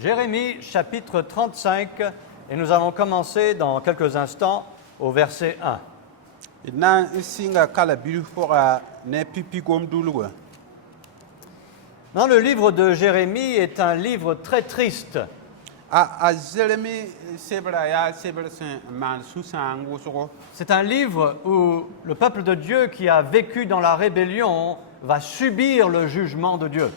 Jérémie chapitre 35, et nous allons commencer dans quelques instants au verset 1. Na singa kala biru fora ne pipi gom duluga. Dans le livre de Jérémie est un livre très triste. A Jérémie sebra ya sebra sen man susan wosoro. C'est un livre où le peuple de Dieu qui a vécu dans la rébellion va subir le jugement de Dieu.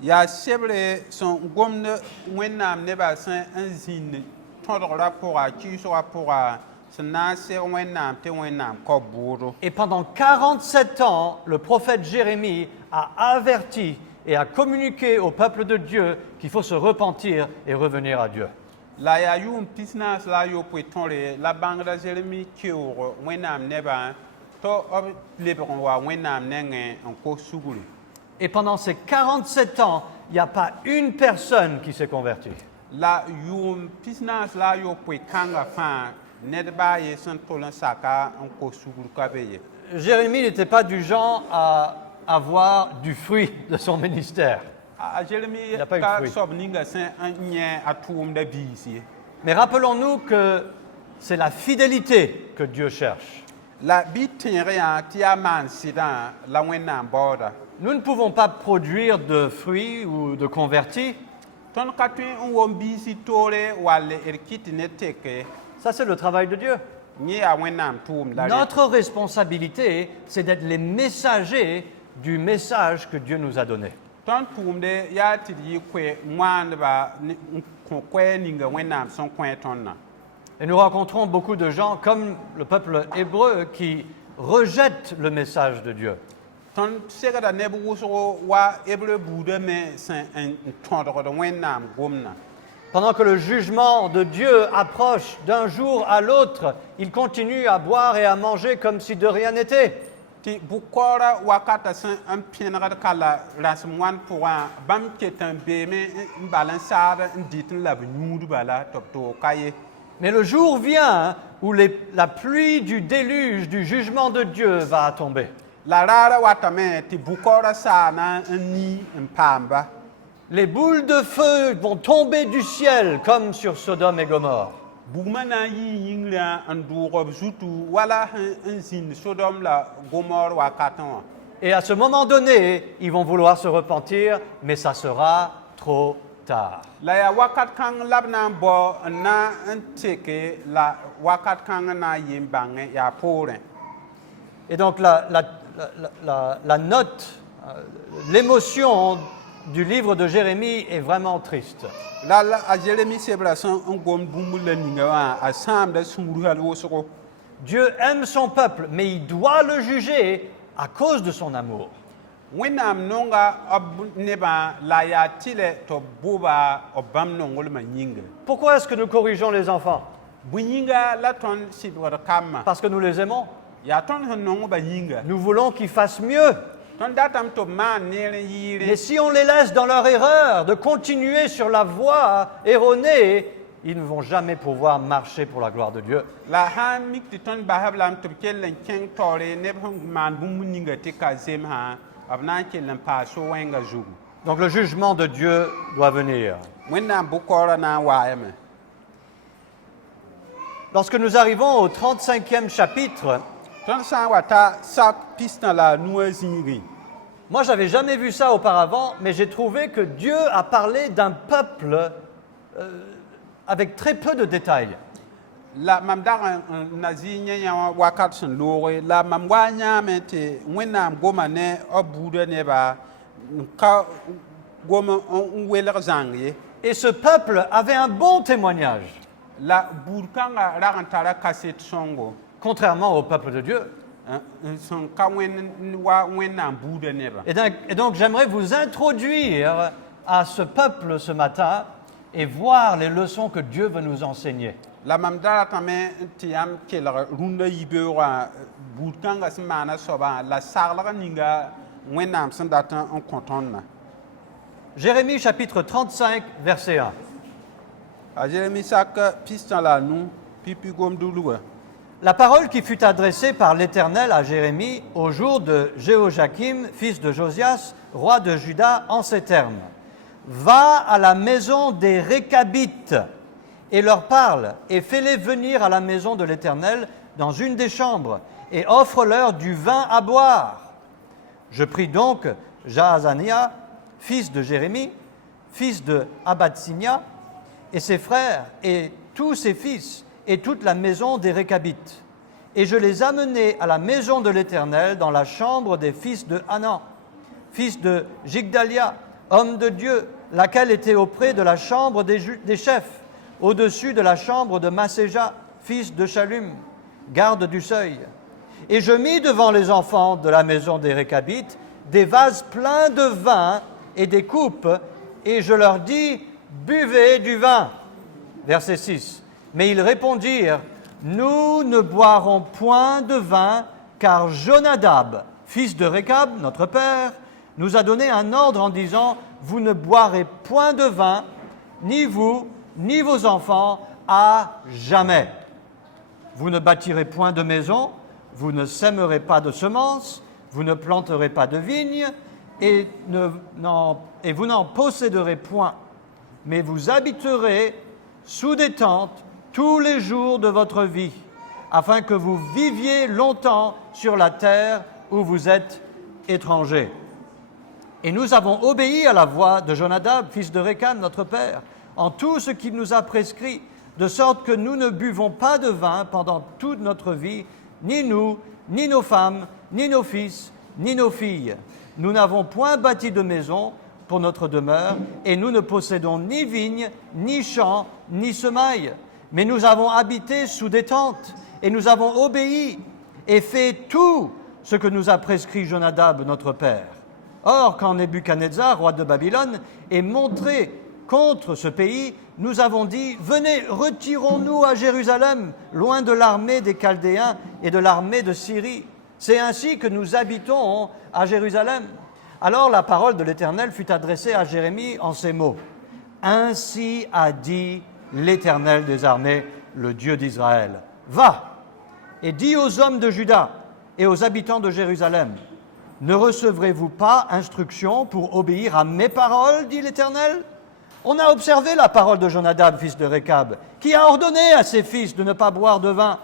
Ya sebre son gomne wenam ne ba sen anzin todora pora ki so pora sna se wenam te wenam ko buru. Et pendant 47 ans, le prophète Jérémie a averti et a communiqué au peuple de Dieu qu'il faut se repentir et revenir à Dieu. La ya yum pisnas la yo poitore la bangra Jérémie ki o wenam ne ba to ob lebron wa wenam nenge en ko sugulu. Et pendant ces 47 ans, il n'y a pas une personne qui s'est convertie. La yum pisnas la yo poikanga fa nedba ye santolan saka en ko sugulu kabeye. Jérémie n'était pas du genre à avoir du fruit de son ministère. A Jérémie n'a pas eu de ka fruit. sob ninga sen anye atum da bisi. Mais rappelons-nous que c'est la fidélité que Dieu cherche. La bitinre ya tia man sidan la wenam boda. Nous ne pouvons pas produire de fruits ou de convertis. Ton katun won bisi tore wale erkit ne teke Ça, c'est le travail de Dieu. ni a wenam tum da. Notre responsabilité, c'est d'être les messagers du message que Dieu nous a donné. Ton tum de ya tidi kwe mwande ba ko kwe ninga wenam son kwe tonna. Et nous rencontrons beaucoup de gens, comme le peuple hébreu, qui rejettent le message de Dieu. Ton segada ne bu so wa ebre bude me sen en tondro de wenam gomna. Pendant que le jugement de Dieu approche d'un jour à l'autre, ils continuent à boire et à manger comme si de rien n'était. Ti bukora wakata sen un pienra kala rasmwan pour un bam ketan beme balansar nditin la bnyudu bala top to kaye. Mais le jour vient où la pluie du déluge, du jugement de Dieu va tomber. La rara watame ti bukora sana ni pamba. Les boules de feu vont tomber du ciel comme sur Sodome et Gomorre. Bugmana yi yingla anduro zutu wala un zin sodom la gomor wakatan. Et à ce moment donné, ils vont vouloir se repentir, mais ça sera trop tard. La ya wakat kang labna bo na nteke la wakat kang na yimbange ya pore. Et donc la note, l'émotion du livre de Jérémie est vraiment triste. La a Jérémie sebra son ngom bumula ninga wa asam da sumuru hal wosoko. Dieu aime son peuple, mais il doit le juger à cause de son amour. Wenam nonga ob neba la ya tile to buba obam nongol manyinga. Pourquoi est-ce que nous corrigeons les enfants? Bunyinga la ton sidwara kama. Parce que nous les aimons. Ya ton nongo ba yinga. Nous voulons qu'ils fassent mieux. Ton datam to man nere Mais yire. si on les laisse dans leur erreur, de continuer sur la voie erronée, ils ne vont jamais pouvoir marcher pour la gloire de Dieu. La han mik ti ton bahablam to kellen keng tore ne man bumunninga te kazem ha abna kellen pa so wenga zugu. Donc le jugement de Dieu doit venir. Wenam bukora na waeme. Lorsque nous arrivons au 35e chapitre, Ton sa wata sak pista la nuazingri. moi j'avais jamais vu ça auparavant, mais j'ai trouvé que Dieu a parlé d'un peuple avec très peu de détails. La mam dar nazi nya wakat sun lore la mam wa nya mete wenam goma ne obude ne ba ka goma on weler zangi Et ce peuple avait un bon témoignage, la burkanga ragantara kaset songo contrairement au peuple de Dieu. son ka wenam bude ne ba Et donc j'aimerais vous introduire à ce peuple ce matin et voir les leçons que Dieu veut nous enseigner. la mam dara tame tiam kelar runda yibewa burkanga smana soba la sarla ninga wenam sandata on contonna. Jérémie chapitre 35, verset 1. A Jérémie sak pistan la nou pipi gom duluwa. La parole qui fut adressée par l'Éternel à Jérémie au jour de Jéhojakim, fils de Josias, roi de Juda, en ces termes. va à la maison des Récabites et leur parle, et fais-les venir à la maison de l'Éternel dans une des chambres, et offre-leur du vin à boire. Je pris donc Jaazania, fils de Jérémie, fils de Abatsigna, et ses frères, et tous ses fils, et toute la maison des Récabites. Et je les amenai à la maison de l'Éternel dans la chambre des fils de Hanan, fils de Jigdalia, homme de Dieu, laquelle était auprès de la chambre des chefs, au-dessus de la chambre de Masséja, fils de Shallum, garde du seuil. Et je mis devant les enfants de la maison des Récabites des vases pleins de vin et des coupes, et je leur dis, buvez du vin. Verset 6. Mais ils répondirent, nous ne boirons point de vin, car Jonadab, fils de Récab, notre père, nous a donné un ordre en disant, vous ne boirez point de vin, ni vous, ni vos enfants, à jamais. Vous ne bâtirez point de maison, vous ne sèmerez pas de semences, vous ne planterez pas de vignes, et vous n'en posséderez point, mais vous habiterez sous des tentes tous les jours de votre vie, afin que vous viviez longtemps sur la terre où vous êtes étrangers. Et nous avons obéi à la voix de Jonadab, fils de Récab, notre père, en tout ce qu'il nous a prescrit, de sorte que nous ne buvons pas de vin pendant toute notre vie, ni nous, ni nos femmes, ni nos fils, ni nos filles. Nous n'avons point bâti de maison pour notre demeure, et nous ne possédons ni vignes, ni champs, ni semailles. Mais nous avons habité sous des tentes, et nous avons obéi et fait tout ce que nous a prescrit Jonadab, notre père. Or, quand Nebuchadnezzar, roi de Babylone, est monté contre ce pays, nous avons dit, venez, retirons-nous à Jérusalem, loin de l'armée des Chaldéens et de l'armée de Syrie. C'est ainsi que nous habitons à Jérusalem. Alors la parole de l'Éternel fut adressée à Jérémie en ces mots. Ainsi a dit l'Éternel des armées, le Dieu d'Israël. Va et dis aux hommes de Juda et aux habitants de Jérusalem, ne recevrez-vous pas instruction pour obéir à mes paroles, dit l'Éternel? On a observé la parole de Jonadab, fils de Récab, qui a ordonné à ses fils de ne pas boire de vin.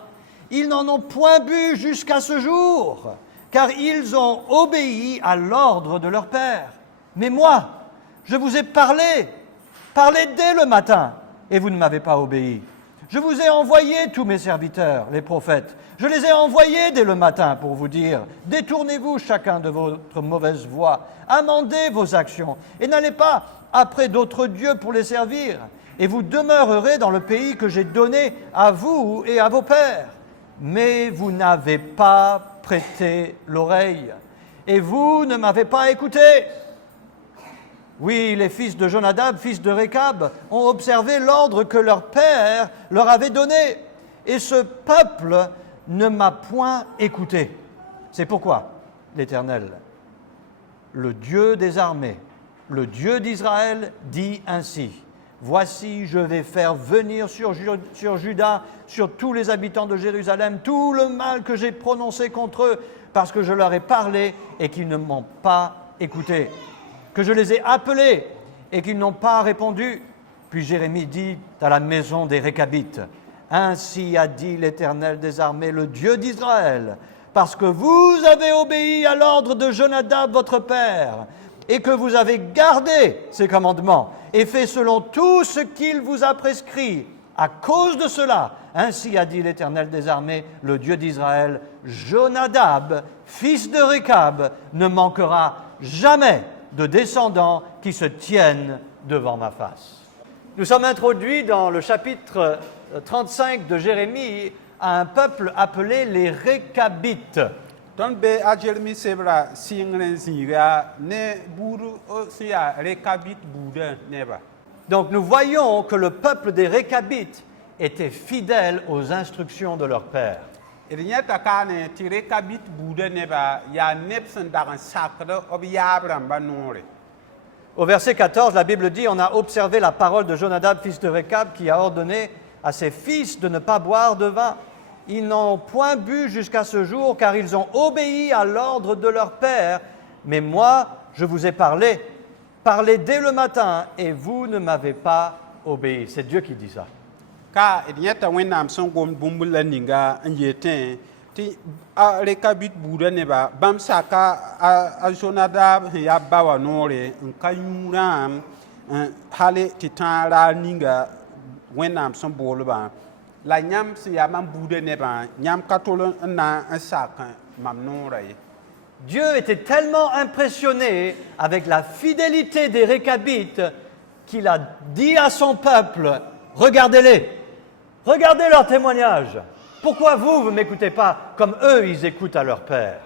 Ils n'en ont point bu jusqu'à ce jour, car ils ont obéi à l'ordre de leur père. Mais moi, je vous ai parlé dès le matin, et vous ne m'avez pas obéi. Je vous ai envoyé tous mes serviteurs, les prophètes. Je les ai envoyés dès le matin pour vous dire, détournez-vous chacun de votre mauvaise voie, amendez vos actions, et n'allez pas après d'autres dieux pour les servir, et vous demeurerez dans le pays que j'ai donné à vous et à vos pères. Mais vous n'avez pas prêté l'oreille, et vous ne m'avez pas écouté. Oui, les fils de Jonadab, fils de Récab, ont observé l'ordre que leur père leur avait donné, et ce peuple ne m'a point écouté. C'est pourquoi l'Éternel, le Dieu des armées, le Dieu d'Israël, dit ainsi, « Voici, je vais faire venir sur Juda, sur tous les habitants de Jérusalem, tout le mal que j'ai prononcé contre eux, parce que je leur ai parlé et qu'ils ne m'ont pas écouté, que je les ai appelés et qu'ils n'ont pas répondu. » Puis Jérémie dit à la maison des Récabites, « Ainsi a dit l'Éternel des armées, le Dieu d'Israël, parce que vous avez obéi à l'ordre de Jonadab, votre père, et que vous avez gardé ses commandements et fait selon tout ce qu'il vous a prescrit. À cause de cela, ainsi a dit l'Éternel des armées, le Dieu d'Israël, Jonadab, fils de Récab, ne manquera jamais de descendants qui se tiennent devant ma face. » Nous sommes introduits dans le chapitre 35 de Jérémie à un peuple appelé les Récabites. Ton be a Jérémie sebra singren zinga ne buru sia Récabite boude neba. Donc nous voyons que le peuple des Récabites était fidèle aux instructions de leur père. Rinyata kane ti Récabite boude neba ya nepsen daran sakre ob yabram banore. Au verset 14, la Bible dit, on a observé la parole de Jonadab, fils de Récab, qui a ordonné à ses fils de ne pas boire de vin. Ils n'ont point bu jusqu'à ce jour, car ils ont obéi à l'ordre de leur père. Mais moi, je vous ai parlé parlé dès le matin et vous ne m'avez pas obéi. C'est Dieu qui dit ça. ka d yẽta wẽnnaam sẽn gom bũmb la ninga n yetẽ tɩ a rekabit buudã nebã bãmb saka a zonadab sẽn yaa ba wã noore n ka yũ rãam hal tɩ tãag raar ninga wẽnnaam sẽn boolbã la yãmb sẽn yaa mam buudã nebã yãmb ka tol n na n sak mam noorã ye. Dieu était tellement impressionné avec la fidélité des Récabites qu'il a dit à son peuple, regardez-les, regardez leur témoignage. Pourquoi vous ne m'écoutez pas comme eux, ils écoutent à leur père?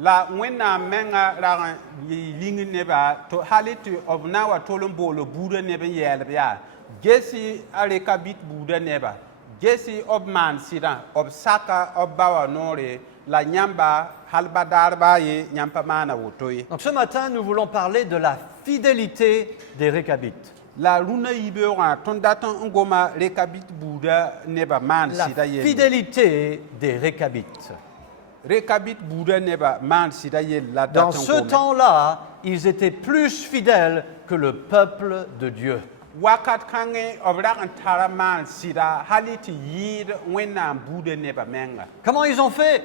La wẽnnaam menga rag ling nebã tɩ hal tɩ b na n wa tol n bool buudã neb n yɛɛlb yaa gesy a rekabit buudã nebã gesy b maan sɩdã b saka b ba wã noore la yãmba hal badaarbã ye yãmb pa maana woto ye. Donc ce matin, nous voulons parler de la fidélité des Récabites. La rũnã yibeoogã tõnd dat n goma rekabit buudã nebã maan La sɩda yelle. fidélité des Récabites. Rekabit buudã nebã maan sɩda yell la dat Dans n ce gome. temps-là, ils étaient plus fidèles que le peuple de Dieu. wakat kãngẽ b rag n tara maan sɩda hal tɩ yɩɩd wẽnnaam buudã nebã menga. Comment ils ont fait?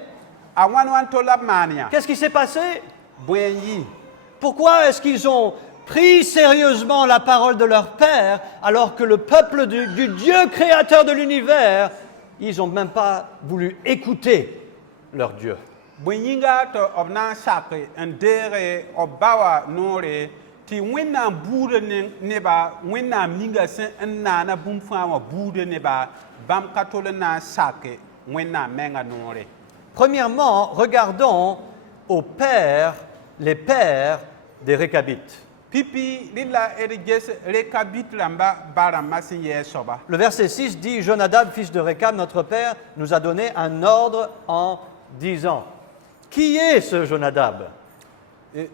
A wãn tol la b maan yã Qu'est-ce qui s'est passé? bõe n yɩ. Pourquoi est-ce qu'ils ont pris sérieusement la parole de leur Père alors que le peuple du Dieu créateur de l'univers, ils n'ont même pas voulu écouter leur Dieu? bõe yĩnga tɩ b na n sak n deege b ba wã noore tɩ wẽnnaam buudã nebã wẽnnaam ninga sẽn n naana bũmb fãa wã buudã nebã bãmb ka tol n na n sak wẽnnaam menga noore. Premièrement, regardons les pères des Récabites. Pipi rɩ la d ges rekabit rãmba ba rãmbã sẽn yɛɛ soaba. Le verset 6 dit, Jonadab, fils de Récab, notre père, nous a donné un ordre en disant. Qui est ce Jonadab?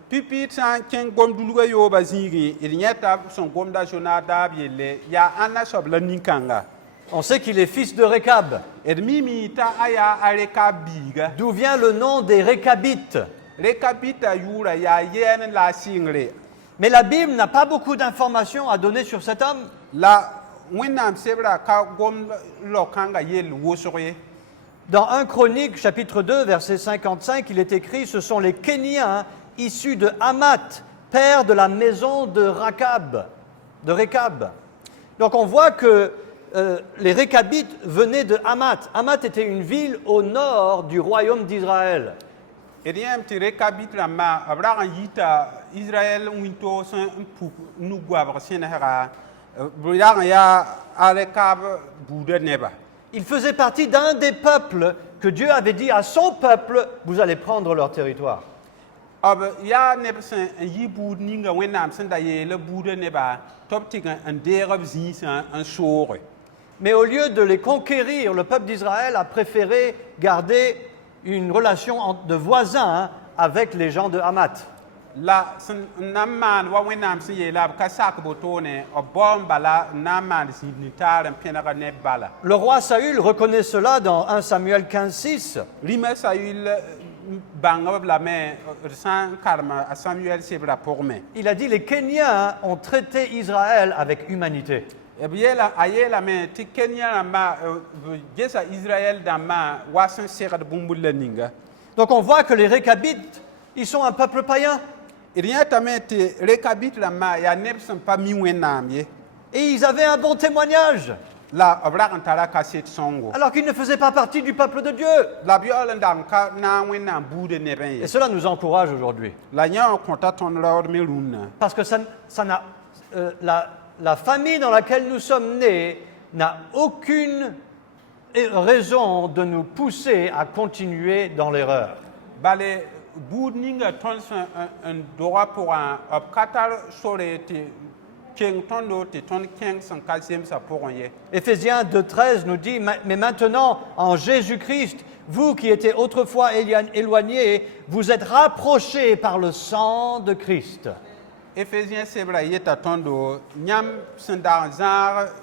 Pipi sã n kẽng gom-dulgã yoobã zĩigẽ d yẽta sẽn gomda Jonadab yelle yaa ãnna soab la nin-kãnga. On sait qu'il est fils de Récab. D mimi t'a a yaa a rekab biiga. D'où vient le nom des Récabites? Rekabita yʋʋra yaa yɛɛn la a sɩngre. Mais la Bible n'a pas beaucoup d'informations à donner sur cet homme. La wẽnnaam sebrã ka gom lo-kãnga yell wʋsg ye. Dans 1 Chronique, chapitre 2, verset 55, il est écrit, ce sont les Kéniens issus de Hamath, père de la maison de Récab. Donc on voit que les Récabites venaient de Hamath. Hamath était une ville au nord du royaume d'Israël. D yãmb tɩ rekabit rãmbã b rag n yita Israɛl wĩntoog sẽn n puk nu-goabg sẽnesga b rag n yaa a rekab buudã nebã. Il faisait partie d'un des peuples que Dieu avait dit à son peuple, vous allez prendre leur territoire. B yaa neb sẽn n yi buud ninga wẽnnaam sẽn da yeela buudã nebã tɩ b tɩg n deeg b zĩisã n sooge. Mais au lieu de les conquérir, le peuple d'Israël a préféré garder une relation de voisin avec les gens de Hamath. La sẽn na n maan wa wẽnnaam sẽn yeela b ka sak botone b baoom bala n na n maan zĩnd-nintaar n pẽnega neb bala. Le roi Saül reconnaît cela dans 1 Samuel 15:6. Rĩma Saül bãngb lame d sã n karem a Samuel sebrã pʋgme. Il a dit, les Kéniens ont traité Israël avec humanité. A yeelame tɩ Kenya rãmbã b gesa Israël dãmbã wa sẽn segd bũmb la ninga. Donc on voit que les Récabites, ils sont un peuple païen. D yẽtame tɩ rekabit rãmbã yaa neb sẽn pa mi wẽnnaam ye. Et ils avaient un bon témoignage, La b rag n tara kaset sõngo. alors qu'ils ne faisaient pas partie du peuple de Dieu. La b yaool n dag ka na n wẽnnaam buudã nebẽ Et ye. cela nous encourage aujourd'hui. La yã wã kõta tõnd raood me rũnnã. Parce que la famille dans laquelle nous sommes nés n'a aucune raison de nous pousser à continuer dans l'erreur. Bale buud ninga tõnd sẽn n doga pʋgã b ka tar sore tɩ keng tõndo tɩ tõnd kẽng sẽn ka zemsã pʋgẽ ye. Éphésiens 2:13 nous dit, mais maintenant, en Jésus-Christ, vous qui étiez autrefois éloignés, vous êtes rapprochés par le sang de Christ. Éphésiens sebrã yeta tõndo yãmb sẽn dag n zãag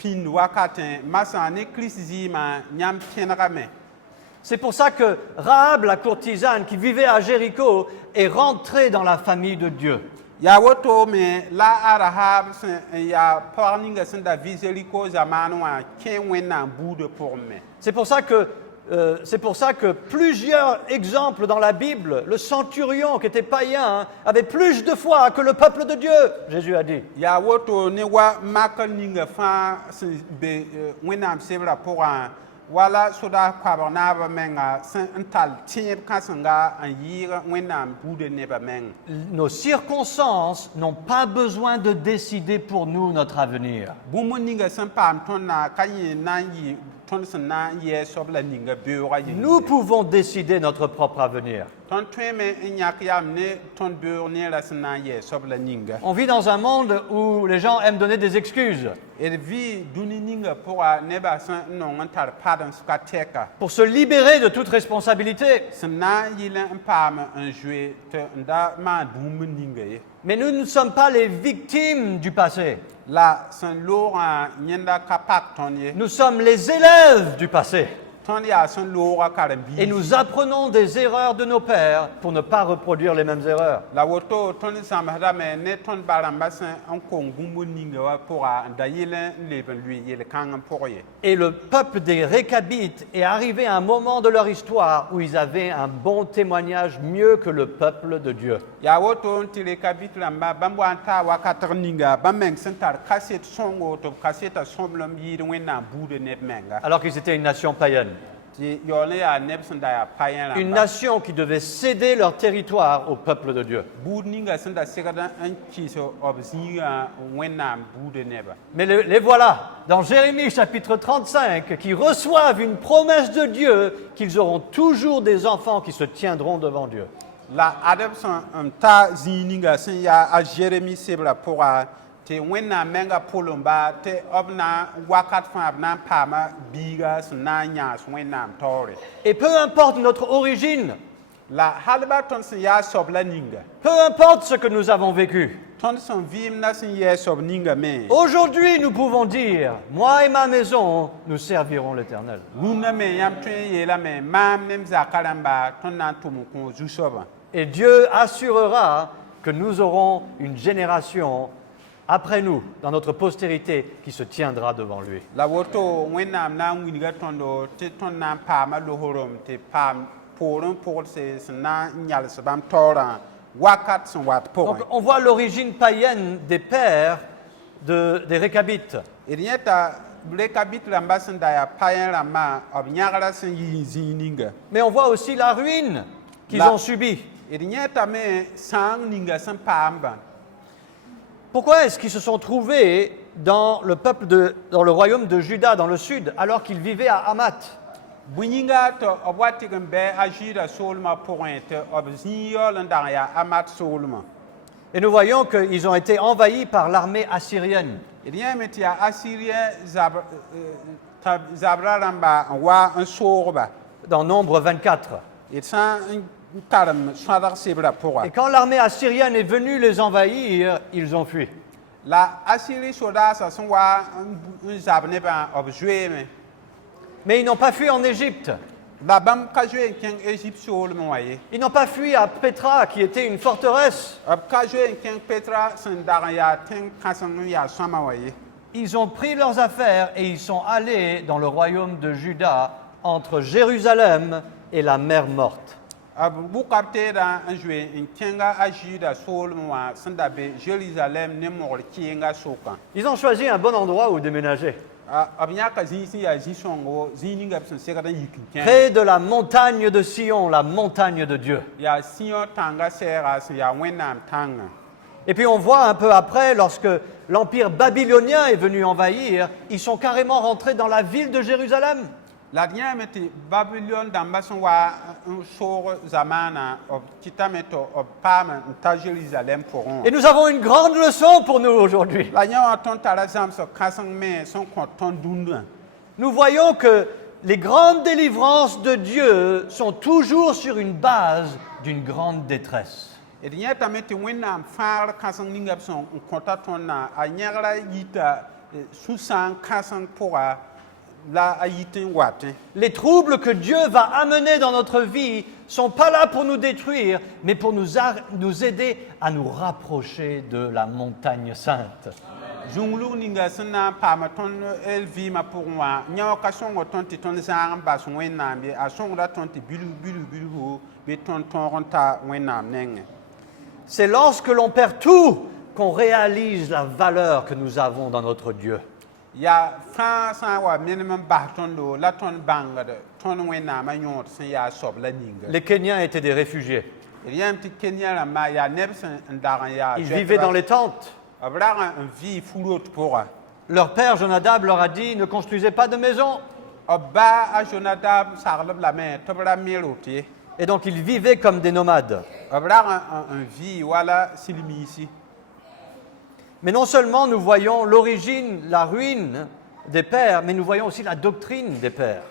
pĩnd wakatẽ masã ne Kirist zɩɩmã yãmb kẽnegame. C'est pour ça que Rahab, la courtisane qui vivait à Jéricho, est rentrée dans la famille de Dieu. ya woto me la arahab sẽn ya pag ninga sẽn da vɩ zamaan wã kẽ wẽnnaam buudã pʋgẽ me. C'est pour ça que plusieurs exemples dans la Bible, le centurion qui était païen hein, avait plus de foi que le peuple de Dieu, Jésus a dit. Ya woto ne wa makl ninga fãa sẽn be wẽnnaam sebrã pʋgã wala soda koabg naabã menga sẽn n tall tẽeb kãsenga n yɩɩg wẽnnaam buudã nebã meng. Nos circonstances n'ont pas besoin de décider pour nous notre avenir. Bũmb ninga sẽn paam tõndã ka yẽ na n yɩ tõnd sẽn na n yɛɛ soab la ninga beoogã Nous pouvons décider notre propre avenir. tõnd tõeme n yãk yam ne tõnd beoog neerã sẽn na n yɛɛ soab la ninga. On vit dans un monde où les gens aiment donner des excuses D vɩ dũni ninga pʋga nebã sẽn n nong n tar padens ka tɛka pour se libérer de toute responsabilité. sẽn na n yɩl n paam n zoe tɩ n da maan bũmb ninga ye. Mais nous ne sommes pas les victimes du passé. La sẽn loogã yẽnda ka pak tõnd ye. Nous sommes les élèves du passé. Tõnd yaa sẽn loogã karen-biig. Et nous apprenons des erreurs de nos pères pour ne pas reproduire les mêmes erreurs. La woto tõnd zãmsdame ne tõnd ba-rãmbã sẽn n kong bũmb ninga wã pʋga n da yɩl n leb n lʋɩ yel-kãng n pʋg ye. Et le peuple des Récabites est arrivé à un moment de leur histoire où ils avaient un bon témoignage mieux que le peuple de Dieu. Yaa woto n tɩ rekabit rãmba bãmb wa n taa wakatg ninga bãmb meng sẽn tar kaset sõngo tɩ b kaseta sõblem yɩɩd wẽnnaam buudã neb menga. Alors qu'ils étaient une nation païenne. Tɩ yaool n yaa neb sẽn da yaa païen Une rãmba. nation qui devait céder leur territoire au peuple de Dieu. Buud ninga sẽn da segd n kɩs b zĩigã wẽnnaam buudã nebã. Mais les voilà, dans Jérémie chapitre 35, qui reçoivent une promesse de Dieu qu'ils auront toujours des enfants qui se tiendront devant Dieu. La adb sẽn n ta zĩig ninga sẽn yaa a Jérémi sebrã pʋga tɩ wẽnnaam menga pʋlemba tɩ b na wakat fãa b na n paama biiga sẽn na n yãas wẽnnaam taoore. Et peu importe notre origine, La halba tõnd sẽn yaa soab la ninga peu importe ce que nous avons vécu, tõnd sẽn vɩɩmda sẽn yɛɛ soab ninga me aujourd'hui nous pouvons dire, moi et ma maison, nous servirons l'Éternel. rũndã me yãmb tõe n yeelame maam ne m zaka rãmba tõnd na n tʋm n kõ zu-soabã. Et Dieu assurera que nous aurons une génération après nous, dans notre postérité, qui se tiendra devant lui. La woto wẽnnaam na n wilga tõndo tɩ tõnd na n paama lohrem tɩ paam poorẽ pʋgdse sẽn na n yals bãmb taoorã wakat sẽn wat Donc pʋgẽ. on voit l'origine païenne des pères des Récabites. D yẽta rekabit rãmba sẽn da yaa païen rãmbã b yãgra sẽn yɩ zĩig ninga. Mais on voit aussi la ruine qu'ils Là. ont subie. D yẽtame sãang ninga sẽn paambã. Pourquoi est-ce qu'ils se sont trouvés dans le royaume de Juda, dans le sud, alors qu'ils vivaient à Hamath? bõe yĩnga tɩ b wa tɩg n bɩ a zɩɩda soolmã pʋgẽ tɩ b zĩig yaool n dag n yaa amat soolmã. Et nous voyons qu'ils ont été envahis par l'armée assyrienne. D yãme tɩ yaa asyrien zabrã rãmba n wa n soogba Dans Nombre 24. d sã n karem sõadg sebrã Et pʋga. quand l'armée assyrienne est venue les envahir, ils ont fui. La asyri sodaasã sẽn wa n zab nebã b zoeeme. Mais ils n'ont pas fui en Égypte. La bãmb ka zoe n kẽng Égypte soolmẽ wã ye. Ils n'ont pas fui à Pétra, qui était une forteresse. B ka zoe n kẽng Petra sẽn dag n yaa tẽng kãseng n yaa sõama wã ye. Ils ont pris leurs affaires et ils sont allés dans le royaume de Juda, entre Jérusalem et la mer Morte. B buka b teedã n zoe n kẽnga a Zɩɩda soolmẽ wã sẽn da be Jérusalem ne mogr kɩɩnga sʋkã. Ils ont choisi un bon endroit où déménager, B yãka zĩig sẽn yaa zĩ-sõngo zĩig ninga b sẽn segd n yik n kẽ. près de la montagne de Sion, la montagne de Dieu. Yaa Sion tãnga sɛɛga sẽn yaa Wẽnnaam tãngã. Et puis on voit un peu après, lorsque l'empire babylonien est venu envahir, ils sont carrément rentrés dans la ville de Jérusalem. La d yãame tɩ Babylon dãmbã sẽn wa n soog zamaana b kɩtame tɩ b paam n ta Jérusalem pʋgẽ Et wã. nous avons une grande leçon pour nous aujourd'hui. La yã wã tõnd tara zãmsg kãseng me sẽn kõ tõnd dũndã. Nous voyons que les grandes délivrances de Dieu sont toujours sur une base d'une grande détresse. D yẽtame tɩ Wẽnnaam fãagr kãseng ninga b sẽn n kõta tõndã a yẽgra yita sũ-sãang kãseng pʋga la a yit n wat Les troubles que Dieu va amener dans notre vie ne sont pas là pour nous détruire, mais pour nous aider à nous rapprocher de la montagne sainte. zũnglug ninga sẽn na n paama tõnd vɩɩmã pʋgẽ wã yã ka sõng tõnd tɩ tõnd zãag n bas wẽnnaam ye a sõngda tõnd tɩ bilfu bɩ tõnd tõog n ta wẽnnaam nengẽ. C'est lorsque l'on perd tout qu'on réalise la valeur que nous avons dans notre Dieu. yaa fãa sã n wa menem n bas tõndo la tõnd bãngd tõnd wẽnnaamã yõod sẽn yaa soab la ninga. Les Kenyans étaient des réfugiés. d yãmb tɩ kenya rãmbã yaa neb sẽn n dag n yaa Ils vivaient dans les tentes. b rag n vɩɩ fu-rot pʋga. Leur père Jonadab leur a dit, ne construisez pas de maison. b ba a jonadab saglb lame tɩ b ra me rot ye. Et donc ils vivaient comme des nomades. b rag n vɩɩ wala silmiisi. Mais non seulement nous voyons l'origine, la ruine des pères, mais nous voyons aussi la doctrine des pères.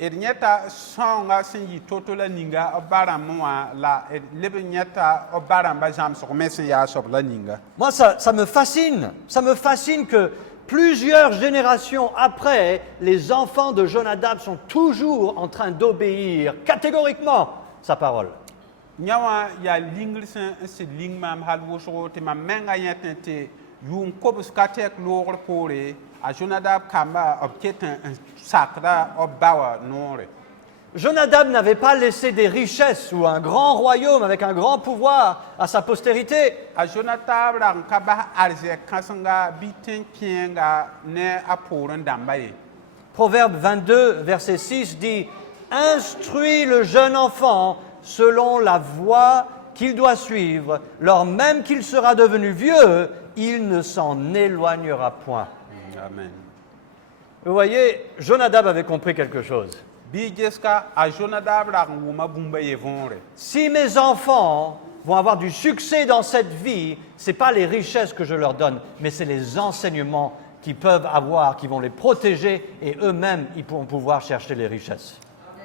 d yẽta sõnga sẽn yɩ to-to la ninga b ba rãmbẽ wã la d leb n yẽta b ba rãmbã zãmsg me sẽn yaa soab la ninga. Moi, ça me fascine. Ça me fascine que plusieurs générations après, les enfants de Jonadab sont toujours en train d'obéir catégoriquement sa parole. Yã wã yaa lingr sẽn sɩd ling maam hal wʋsgo tɩ mam menga yẽtẽ tɩ yʋʋm kobs ka tɛk loogr poore a jonadab kamba b ket n sakda b ba wã noore. Jonadab n'avait pas laissé des richesses ou un grand royaume avec un grand pouvoir à sa postérité. A jonadab rag n ka bas arzɛk kãsenga bɩ tẽn kẽenga ne a poor n dãmba ye. Proverbe 22, verset 6 dit « Instruis le jeune enfant selon la voie qu'il doit suivre, lors même qu'il sera devenu vieux, il ne s'en éloignera point. » Amen. Vous voyez, Jonadab avait compris quelque chose. Bɩ geska a jonadab rag n wʋma bũmba ye võore. Si mes enfants vont avoir du succès dans cette vie, ce n'est pas les richesses que je leur donne, mais c'est les enseignements qu'ils peuvent avoir, qui vont les protéger, et eux-mêmes, ils pourront pouvoir chercher les richesses.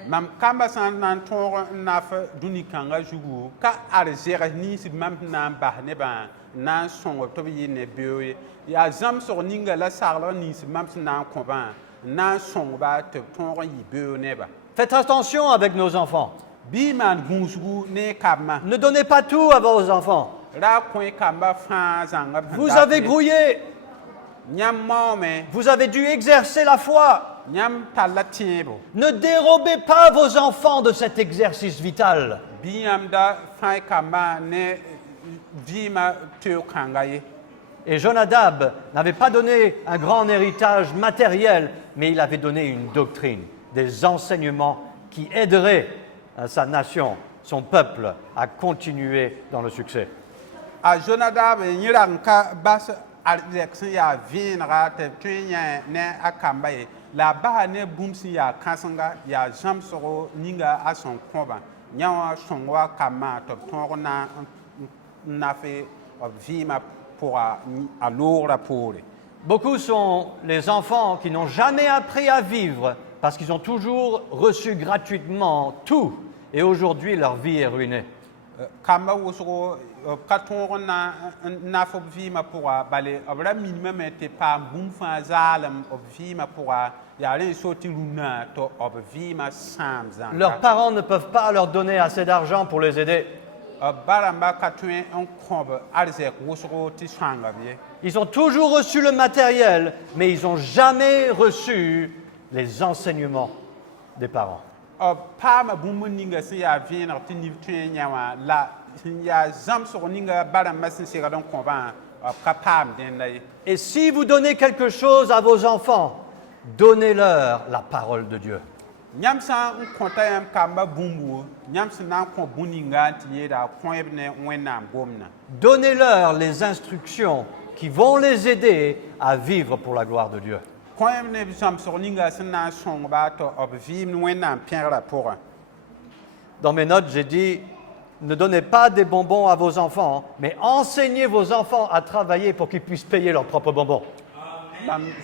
Mam kamba sãn na n tõog n naf dũni-kãngã zugu ka ad zɛgs nins b mam sẽn na n bas nebã n na n sõng tɩ b yɩ ne beoog ye. Yaa zãmsg ninga la saglg nins b mam sẽn na n kõ-bã n na n sõngba tɩ b tõog n yɩ beoog nebã. Faites attention avec nos enfants. Bɩ maan gũusgu ne kambã. Ne donnez pas tout à vos enfants. Ra kõe kamba fãa zãng b Vous avez grouillé, yãmb maoome vous avez dû exercer la foi. yãmb tall la tẽebo. Ne dérobez pas vos enfants de cet exercice vital. Bɩ yãmb da fãa kambã ne vɩɩmã teoog-kãnga ye. Et Jonadab n'avait pas donné un grand héritage matériel, mais il avait donné une doctrine, des enseignements qui aideraient sa nation, son peuple, à continuer dans le succès. A jonadab yẽ rag n ka bas arzɛk sẽn yaa vẽenega tɩ b tõe n yã ne a kamba ye la a basa ne bũmb sẽn yaa kãsenga yaa zãmsgo ninga a sẽn kõbã yã wã sõng wa kambã tɩ b tõog na n nafe b vɩɩmã pʋga a loogrã poore. Beaucoup sont les enfants qui n'ont jamais appris à vivre parce qu'ils ont toujours reçu gratuitement tout et aujourd'hui leur vie est ruinée. Kamba wʋsgo b ka tõog n naf b vɩɩmã pʋga bale b ra minimame tɩ paam bũmb fãa zaalem b vɩɩmã pʋga yaa rẽ so tɩ rũnnã tɩ b vɩɩmã sãam zãnga. Leurs parents ne peuvent pas leur donner assez d'argent pour les aider. Ba rãmba ka tõe n kõ-b arzɛk wʋsgo tɩ sõanga b ye. Ils ont toujours reçu le matériel, mais ils n'ont jamais reçu les enseignements des parents. B paama bũmb ninga sẽn yaa vẽeneg tɩ nib tõe n yã wã la sẽn yaa zãmsg ninga ba rãmbã sẽn segd n kõ-bã b ka paam dẽnda ye. Et si vous donnez quelque chose à vos enfants, donnez-leur la parole de Dieu. Yãmb sã n kõta yãmb kamba bũmbu yãmb sẽn na n kõ bũ ninga tɩ yeeda kõ-b ne wẽnnaam gomdã. Donnez-leur les instructions qui vont les aider à vivre pour la gloire de Dieu. Kõ-b ne zãmsg ninga sẽn na n sõngba tɩ b vɩɩm wẽnnaam pẽgrã pʋgã. Dans mes notes, j'ai dit, ne donnez pas des bonbons à vos enfants, mais enseignez vos enfants à travailler pour qu'ils puissent payer leurs propres bonbons.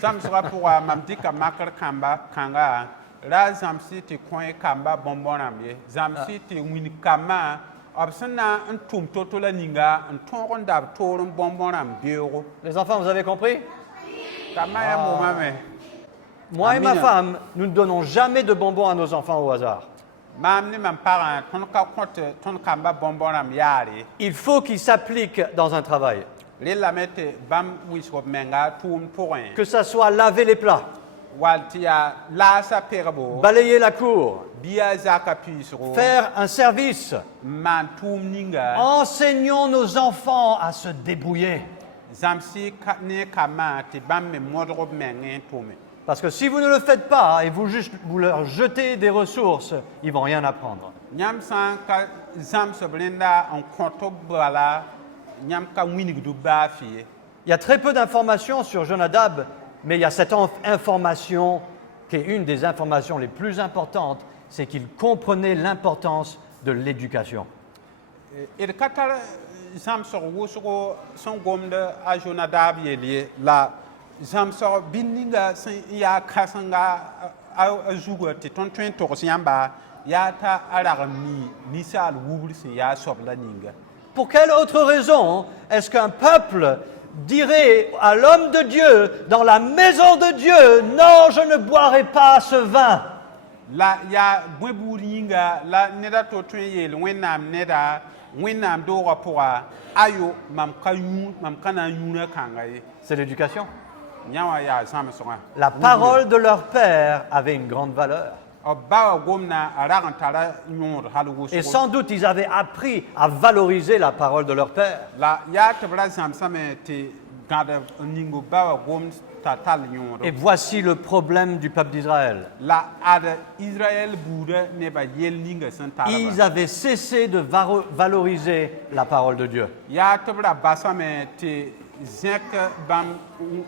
Zãmsgã pʋga mam dɩka makr kãnga ra zãmsy tɩ kõ kamba bõn-bõ rãmb ye zãmsy tɩ wĩn kambã b sẽn na n tʋm to-to la ninga n tõog n dab toor n bõn-bõ rãmb beoogo. Les enfants, vous avez compris? Kambã yaa momame. Moi et ma Amen. femme, nous ne donnons jamais de bonbons à nos enfants au hasard. Maam ne mam parents tõnd ka kõt tõnd kamba bõn-bõn rãmb yaare Il faut qu'ils s'appliquent dans un travail. relame tɩ bãmb wɩsg b menga tʋʋm pʋgẽ Que ça soit laver les plats, wall tɩ yaa laasa pegbo balayer la cour, bɩ yaa zaka piisgo faire un service. n maan tʋʋm ninga Enseignons nos enfants à se débrouiller. zãmsɩ ne kambã tɩ bãmb me modg b mengẽ tʋme Parce que si vous ne le faites pas et vous leur jetez des ressources, ils vont rien apprendre. yãmb sã n ka zãmsb rẽnda n kõt b bala yãmb ka wĩnigd b baa fɩ ye Il y a très peu d'informations sur Jonadab, mais il y a cette information qui est une des informations les plus importantes, c'est qu'il comprenait l'importance de l'éducation. d ka tar zãmsg wʋsgo sẽn gomd a jonadaab yel ye la zãmsg bɩ ninga sẽn yaa kãsenga a zugã tɩ tõnd tõe n togs yãmba yaa t'a a rag n mi ninsaal wubr sẽn yaa soab la ninga Pour quelle autre raison est-ce qu'un peuple dirait à l'homme de Dieu, dans la maison de Dieu, non, je ne boirai pas ce vin? la yaa bõe buud yĩnga la ned a to tõe n yeel wẽnnaam neda wẽnnaam doogã pʋga ayo mam ka na n yũuna kãnga ye C'est l'éducation. yã wã yaa zãmsgã La parole de leur père avait une grande valeur. b ba wã gomna a rag n tara yõod hal Et wʋsgo sans doute, ils avaient appris à valoriser la parole de leur père. la yaa tɩ b ra zãmsame tɩ gãd ning b ba wã gom t'a tall yõodo Et voici le problème du peuple d'Israël. la ad Israël buudã nebã yell ninga sẽn Ils tarba avaient cessé de valoriser la parole de Dieu. yaa tɩ b ra basame tɩ zẽk bãmb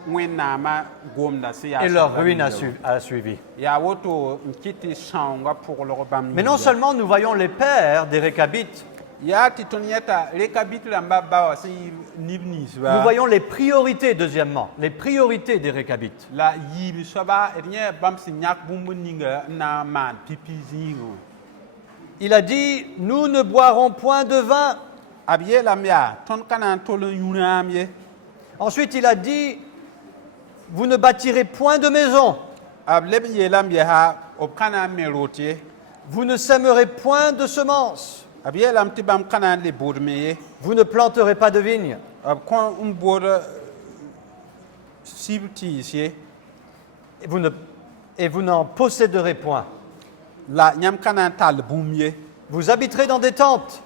wẽnnaamã gomda sẽn yaa Et leur soaba ruine ninga a suivi. yaa woto n kɩ tɩ sãoongã pʋglg bãmb Mais non seulement nous voyons les pères des Récabites, yaa tɩ tõnd yɛta rekabit rãmbã ba wã sẽn yɩ nib nous ninsba voyons les priorités, deuxièmement, les priorités des Récabites. la yiib soaba d yẽ bãmb sẽn yãk bũmb ninga n na n maan pipi zĩigẽ wã Il a dit, nous ne boirons point de vin. b yeelame yaa tõnd ka na n tol n yũ naam ye Ensuite, il a dit, vous ne bâtirez point de maison. b leb n yeelame yaa b ka na n me rot ye Vous ne sèmerez point de semences. b yeelame tɩ bãmb ka na n le bodme ye Vous ne planterez pas de vignes. b kõ n bod sib tɩɩs ye Et vous n'en posséderez point. la yãmb ka na n tall bũmb ye Vous habiterez dans des tentes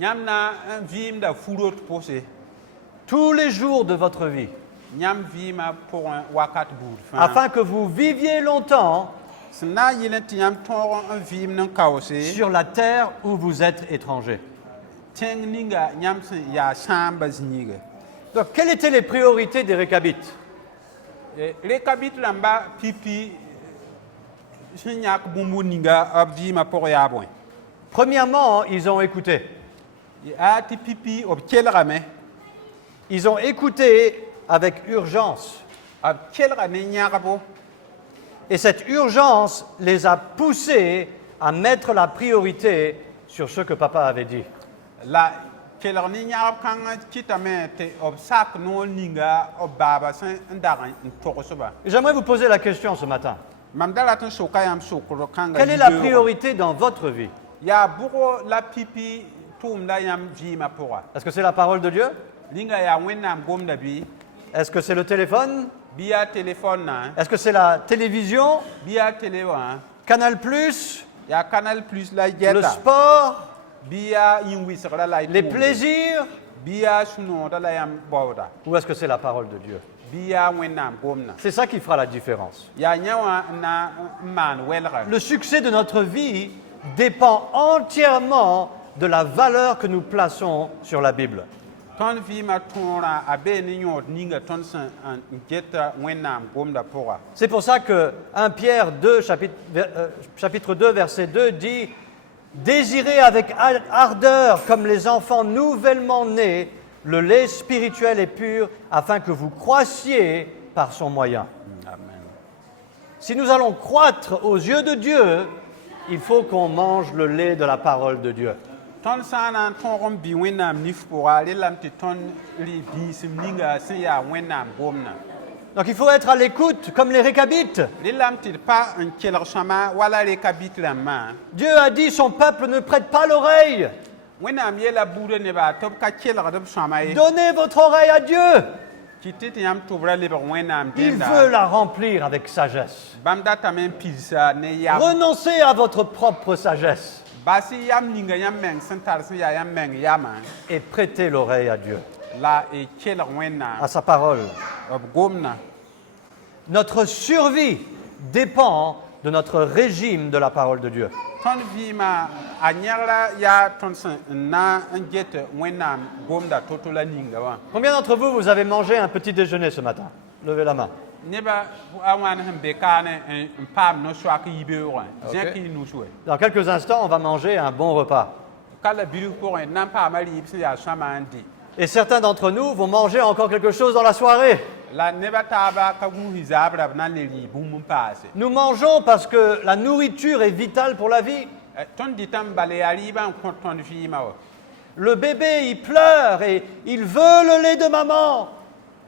yãmb na n vɩɩmda fu-rot pʋse tous les jours de votre vie, yãmb vɩɩmã pʋgẽ wakat buud fãa afin que vous viviez longtemps sẽn na n yɩl tɩ yãmb tõog n vɩɩmd n kaoose sur la terre où vous êtes étrangers. tẽng ninga yãmb sẽn yaa sãamba zĩiga Donc, quelles étaient les priorités des Récabites? rekabit rãmba pipi sẽn yãk bũmb ninga b vɩɩmã pʋg yaa bõe Premièrement, ils ont écouté. yaa tɩ pipi b kelgame Ils ont écouté avec urgence. b kelga ne yãgbo Et cette urgence les a poussés à mettre la priorité sur ce que papa avait dit. la kelg ne yãgb kãngã kɩtame tɩ b sak noor ninga b baaba sẽn n dag n togsba J'aimerais vous poser la question ce matin. mam da rat n soka yãmb sokr kãnga Quelle est la priorité dans votre vie? yaa bʋgo la pipi tʋʋmda yãmb vɩɩmã pʋga Est-ce que c'est la parole de Dieu? ninga yaa wẽnnaam gomda bɩ Est-ce que c'est le téléphone? bɩ yaa telefon na Est-ce que c'est la télévision? bɩ yaa tele wã Canal Plus? yaa canal plus la Le gɛta sport? bɩ yaa yĩn-wɩsgrã la y Les tʋʋmde. plaisirs? bɩ yaa sũ-noogda la yãmb baooda Ou est-ce que c'est la parole de Dieu? bɩ yaa wẽnnaam gomna C'est ça qui fera la différence. yaa yẽ wã n na n maan wɛlga Le succès de notre vie dépend entièrement de la valeur que nous plaçons sur la Bible. tõnd vɩɩmã tõorã a bee ne yõod ninga tõnd sẽn n geta wẽnnaam gomda pʋga C'est pour ça que 1 Pierre 2, chapitre 2, verset 2 dit « Désirez avec ardeur, comme les enfants nouvellement nés, le lait spirituel et pur, afin que vous croissiez par son moyen. » Amen. Si nous allons croître aux yeux de Dieu, il faut qu'on mange le lait de la parole de Dieu. tõnd sã n na n tõog n bɩ wẽnnaam nif pʋga rẽlame tɩ tõnd rɩ bĩisem ninga sẽn yaa wẽnnaam gomna Donc il faut être à l'écoute comme les Récabites. le lam tɩ d pa n kelg sõma wala reka bɩt rãmbã Dieu a dit son peuple ne prête pas l'oreille. wẽnnaam yeela buudã nebã tɩ b ka kelgd b sõma ye Donnez votre oreille à Dieu. kɩt tɩ yãmb tʋbra lebg wẽnnaam Il dẽnda veut la remplir avec sagesse. bãmb datame n pilsa ne yam Renoncez à votre propre sagesse bas y yam ninga yãmb meng sẽn tar sẽn yaa yãmb meng yamã et prêtez l'oreille à Dieu, la y kelg à wẽnnaam sa parole. b gomna Notre survie dépend de notre régime de la parole de Dieu. tõnd vɩɩmã a yãgra yaa tõnd sẽn n na n get wẽnnaam gomda to-to la ninga wã Combien d'entre vous, vous avez mangé un petit déjeuner ce matin? Levez la main. nebã a wãn sẽn be kaane n paam no-soak yibeoogẽ zẽk y nus we Dans quelques instants, on va manger un bon repas. ka la bilg pʋgẽ d na n paama rɩɩb sẽn yaa sõma n dɩ Et certains d'entre nous vont manger encore quelque chose dans la soirée. la nebã taaba ka gũusi zaab ra b na n le rɩɩ bũmb n paase Nous mangeons parce que la nourriture est vitale pour la vie. tõnd dɩtã n bala yaa rɩɩbã n kõ tõnd vɩɩmã wa Le bébé, il pleure et il veut le lait de maman.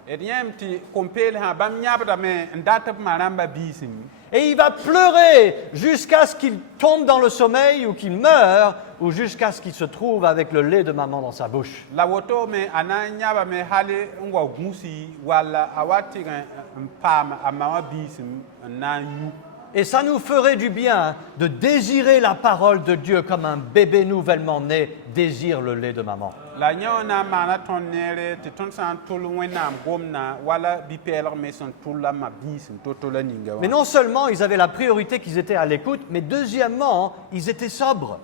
d yãmb tɩ kom-peelsã bãmb yãbdame n dat b ma rãmbã biisem Et il va pleurer jusqu'à ce qu'il tombe dans le sommeil ou qu'il meure ou jusqu'à ce qu'il se trouve avec le lait de maman dans sa bouche. la woto me a na n yãbame hal n wa gũsi walla a wa tɩg n paam a ma wã biisem n na n yũ Et ça nous ferait du bien de désirer la parole de Dieu comme un bébé nouvellement né désire le lait de maman. la yã wã na n maana tõnd neere tɩ tõnd sã n tʋl wẽnnaam gomdã wala bi-pɛɛlg me sẽn tʋl la ma biisem to-to la ninga Mais wã non seulement ils avaient la priorité qu'ils étaient à l'écoute, mais deuxièmement, ils étaient sobres.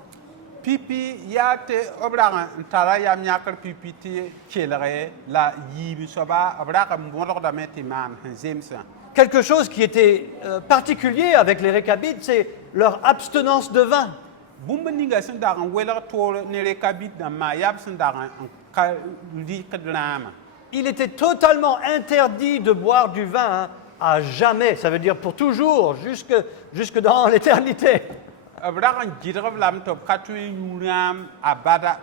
pipi yaa tɩ b rag n tara yam yãkr pipi tɩ kelge la yiib soaba b rag n bõdgdame tɩ maan sẽn zemsã Quelque chose qui était particulier avec les Récabites, c'est leur abstinence de vin. bũmb ninga sẽn dag n welg toor ne reka bɩt dãmbã yaa b sẽn dag n ka rɩkd rãama Il était totalement interdit de boire du vin à jamais, ça veut dire pour toujours, jusque dans l'éternité. b rag n gɩdg b lame tɩ b ka tõe n yũ rãam a bada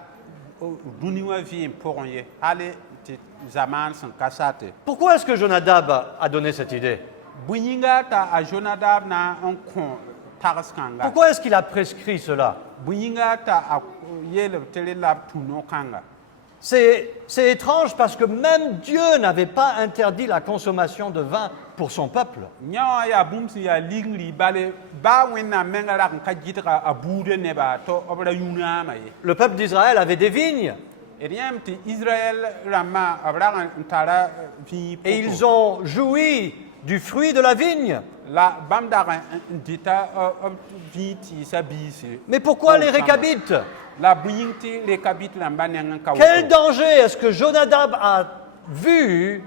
dũni wã vɩɩm pʋgẽ ye hal tɩ zamaan sẽn ka sate Pourquoi est-ce que Jonadab a donné cette idée? bõe yĩnga t'a a jonadab na n kõ tags kãnga Pourquoi est-ce qu'il a prescrit cela? bõe yĩnga t'a a yeelb tɩ rẽ la b tũ no-kãnga C'est étrange parce que même Dieu n'avait pas interdit la consommation de vin pour son peuple. yã wã yaa bũmb sẽn yaa ligri bale baa wẽnnaam menga rag n ka gɩdga a buudã nebã tɩ b ra yũ rãamã ye Le peuple d'Israël avait des vignes d yãmb tɩ israɛl rãmbã b rag n tara vĩig et ils ont joui du fruit de la vigne. la bãmb dag n dɩta b vĩig tɩɩsa biise Mais pourquoi les Récabites? la bõe yĩng tɩ reka bɩt rãmbã neng n ka Quel woto danger est-ce que Jonadab a vu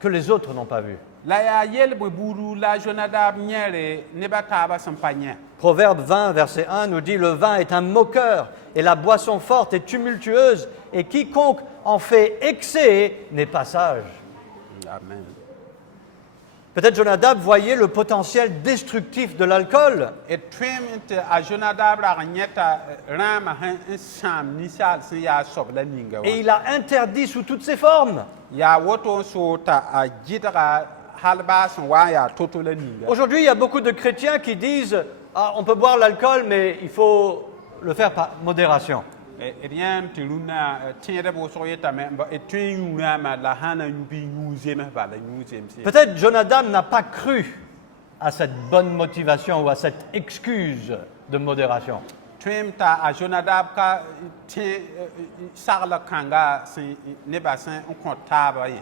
que les autres n'ont pas vu? la yaa yelbẽ buudu la jonadab yẽre nebã taabã sẽn pa yẽ Proverbe 20, verset 1 nous dit « Le vin est un moqueur et la boisson forte est tumultueuse et quiconque en fait excès n'est pas sage. amen » Peut-être Jonadab voyait le potentiel destructif de l'alcool. d tõem tɩ a jonadab rag n yẽta rãamã sẽn n sãam ninsaal sẽn yaa soab la ninga wã Et il a interdit sous toutes ses formes. yaa woto n so t'a a gɩdga hal baa sẽn wa n yaa to-to la ninga Aujourd'hui, il y a beaucoup de chrétiens qui disent ah, on peut boire l'alcool, mais il faut le faire par modération. d yãmb tɩ rũnnã tẽedb wʋsg yetame d tõe n yũ rãamã la sã na yũ bɩ yũ zems bala yũ zems ye Peut-être Jonadab n'a pas cru à cette bonne motivation ou à cette excuse de modération. tõem t'a a jonadab ka tẽ sagla kãnga sẽn nebã sẽn n kõ taaba ye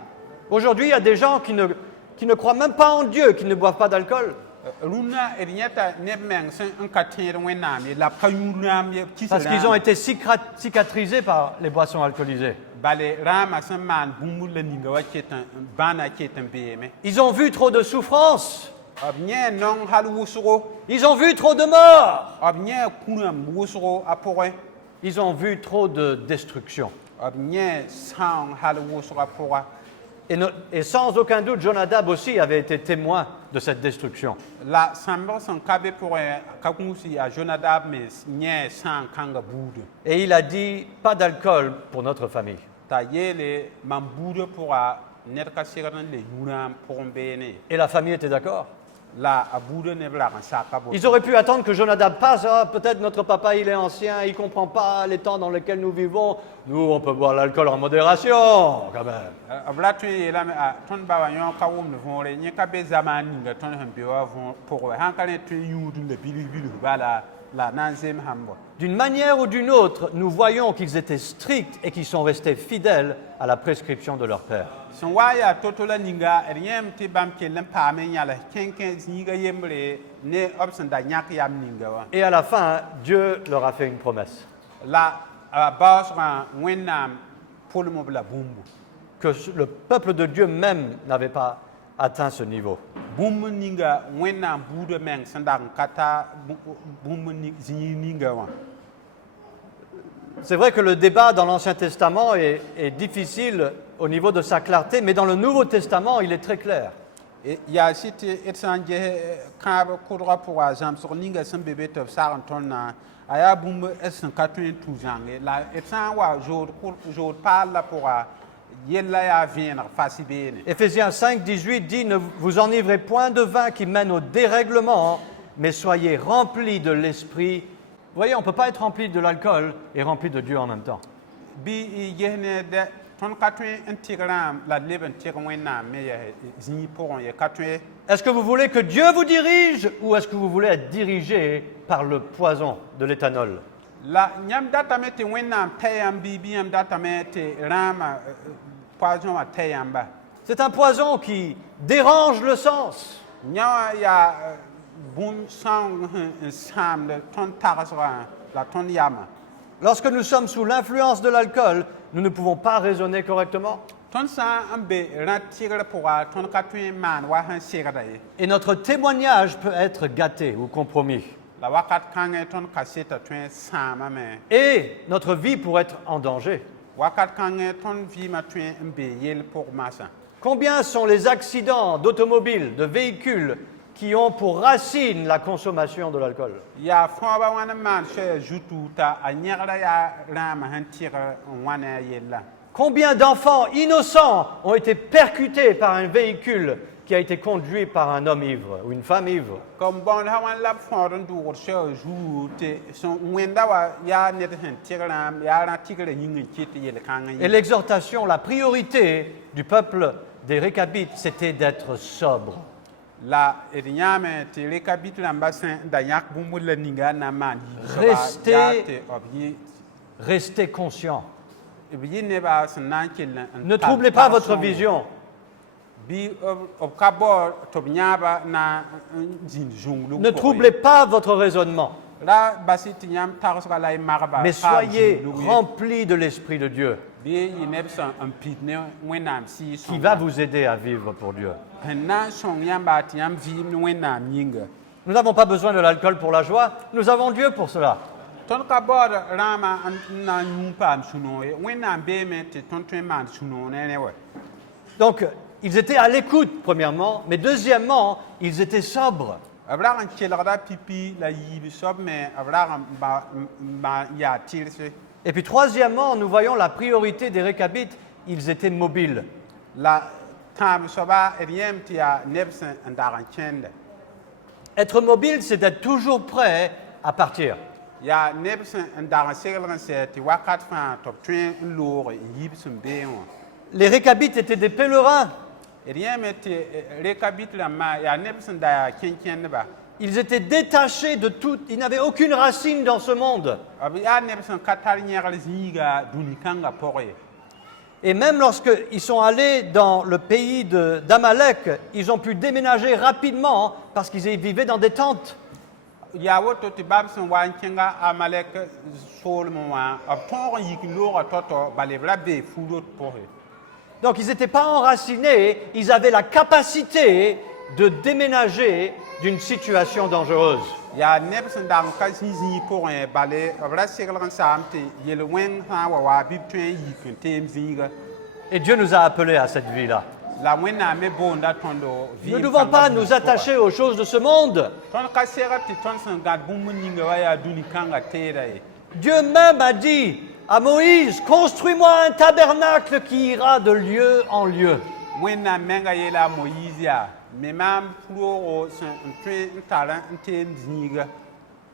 Aujourd'hui, il y a des gens qui ne croient même pas en Dieu, qui ne boivent pas d'alcool, rũnnã d yẽta neb meng sẽn n ka tẽed wẽnnaam ye la b ka yũ rãam ye kis parce qu'ils ont été cicatrisés par les boissons alcoolisées. bale rãmã sẽn maan bũmb la ninga wa ket bãna ket n beeme Ils ont vu trop de souffrance, b yẽ nong hal wʋsgo ils ont vu trop de morts, b yẽ kũrãmb wʋsgo a pʋgẽ ils ont vu trop de destruction. b yẽ sãong hal wʋsg a pʋga Et sans aucun doute, Jonadab aussi avait été témoin de cette destruction. la sãmbg sẽn ka be pʋgẽ ka gũusi a jonadab me yẽ sãn kãnga buudẽ Et il a dit, pas d'alcool pour notre famille. t'a yeele mam buudã pʋga ned ka segd n le yũrãam pʋgẽ beene Et la famille était d'accord. la a buudã neb rag n saka bo Ils auraient pu attendre que Jonadab passe. Ah, peut-être notre papa, il est ancien, il ne comprend pas les temps dans lesquels nous vivons. Nous, on peut boire l'alcool en modération, quand même. b ra tõe n yeelame tõnd baba yõ ka wʋmd võore yẽ ka be zamaan ninga tõnd sẽn be wa pʋgẽ sãn ka rẽ tõe n yũud n la bilg-bilg bala la na n zem sãn bo D'une manière ou d'une autre, nous voyons qu'ils étaient stricts et qu'ils sont restés fidèles à la prescription de leur père. sẽn wa n yaa to-to la ninga d yãmb tɩ bãmb kell n paam n yãls kẽ-kẽ zĩiga yembre ne b sẽn da yãk yam ninga wã Et à la fin, Dieu leur a fait une promesse. la baoosgã wẽnnaam pʋlm b la bũmbu Que le peuple de Dieu même n'avait pas atteint ce niveau. bũmb ninga wẽnnaam buudã meng sẽn dag n ka ta zĩig ninga wã C'est vrai que le débat dans l'Ancien Testament est difficile au niveau de sa clarté, mais dans le Nouveau Testament, il est très clair. yaa sɩ tɩ d sã n ges kãab kʋdga pʋga a zãmsg ninga sẽn be be tɩ b sag n tõndã a yaa bũmb d sẽn ka tõe n tu zãnge la d sã n wa zood paal la pʋga yella yaa vẽeneg fasy beene Éphésiens 5, 18 dit « Ne vous enivrez point de vin qui mène au dérèglement, mais soyez remplis de l'Esprit. » Vous voyez, on ne peut pas être rempli de l'alcool et rempli de Dieu en même temps. bɩ y ges ne tõnd ka tõe n tɩg rãam la d leb n tɩg wẽnnaam me yaa zĩig pʋgẽ ye ka tõe Est-ce que vous voulez que Dieu vous dirige ou est-ce que vous voulez être dirigé par le poison de l'éthanol? la yãmb datame tɩ wẽnnaam ta yãmb bɩ yãmb datame tɩ rãama poisõ wã ta yãmba C'est un poison qui dérange le sens. yã wã yaa bũmb sãong n sãamd tõnd tagsgã la tõnd yama Lorsque nous sommes sous l'influence de l'alcool, nous ne pouvons pas raisonner correctement. tõnd sã n be rã tɩgr pʋga tõnd ka tõe n maan wa sẽn segda ye Et notre témoignage peut être gâté ou compromis. la wakat kãngẽ tõnd kaseta tõe n sãamame Et notre vie pourrait être en danger. wakat kãngẽ tõnd vɩɩmã tõe n be yell pʋg masã Combien sont les accidents d'automobiles, de véhicules, qui ont pour racine la consommation de l'alcool? yaa fõoba wãn n maan soɛɛ zutu t'a a yẽgra yaa rãamã sẽn tɩg n wa ne a yella Combien d'enfants innocents ont été percutés par un véhicule qui a été conduit par un homme ivre ou une femme ivre? kom bõonda wãn la b fõod n dʋʋgd soɛɛ zuu tɩ sẽn wẽnda wa yaa ned sẽn tɩg rãam yaa rã tɩgrã yĩng n kɩt yel-kãng Et l'exhortation, la priorité du peuple des Récabites, c'était d'être sobre. la d yãame tɩ reka bit rãmba sẽn da yãk bũmb la ninga a na n maan Restez- yaa tɩ b Restez conscients. yɩ nebã sẽn na n kell Ne troublez pas votre vision. bɩ b ka baoor tɩ b yãaba na n zĩnd zũnglug Ne troublez pas votre raisonnement, ra bas tɩ yãmb tagsga la y magba mais soyez remplis de l'Esprit de Dieu bɩ yɩ neb sẽn n pid ne wẽnnaam sɩɩ qui va vous aider à vivre pour Dieu. sẽn na n sõng yãmba tɩ yãmb vɩɩm ne wẽnnaam yĩnga Nous n'avons pas besoin de l'alcool pour la joie, nous avons Dieu pour cela. tõnd ka baood rãamã n na n yũu paam sũ-noog ye wẽnnaam beeme tɩ tõnd tõe n maan sũ-noog ne ne wa Donc, ils étaient à l'écoute, premièrement, mais deuxièmement, ils étaient sobres. b rag n kelgda pipi la yiib soab me b rag n yaa tɩrse Et puis troisièmement, nous voyons la priorité des Récabites, ils étaient mobiles. la tãab soaba d yãmb tɩ yaa neb sẽn n dag n kẽnda Être mobile, c'est d'être toujours prêt à partir. yaa neb sẽn n dag n seglg n sɛ tɩ wakat fãa tɩ b tõe n looge n yiib sẽn bee wã Les Récabites étaient des pèlerins. d yãme tɩ reka bit rãmbã yaa neb sẽn da yaa kẽn-kẽndba Ils étaient détachés de tout, ils n'avaient aucune racine dans ce monde. b yaa neb sẽn ka tar yẽgr zĩiga dũni-kãngã pʋgẽ ye Et même lorsqu'ils sont allés dans le pays d'Amalek, ils ont pu déménager rapidement parce qu'ils y vivaient dans des tentes. yaa woto tɩ bãmb sẽn wa n kẽnga amalɛk soolmẽ wã b tõog n yik loogã tɔ-tɔ bale b ra bee fuudot pʋgẽ Donc ils n'étaient pas enracinés, ils avaient la capacité de déménager d'une situation dangereuse. yaa neb sẽn dag n ka zĩ-zĩig pʋgẽ bale b ra seglg n saam tɩ yel-wẽng sã n wa waa bɩ b tõe n yik n teem zĩiga Et Dieu nous a appelés à cette vie-là. la wẽnnaam me boonda tõnd Nous ne devons pas nous attacher aux choses de ce monde. tõnd ka segd tɩ tõnd sẽn gãd bũmb ninga wa yaa dũni-kãngã teeda ye Dieu même a dit à Moïse, construis-moi un tabernacle qui ira de lieu en lieu. wẽnnaam menga yeela a moyiis yaa me maam puroogo sẽn tõe n tar n teem zĩiga.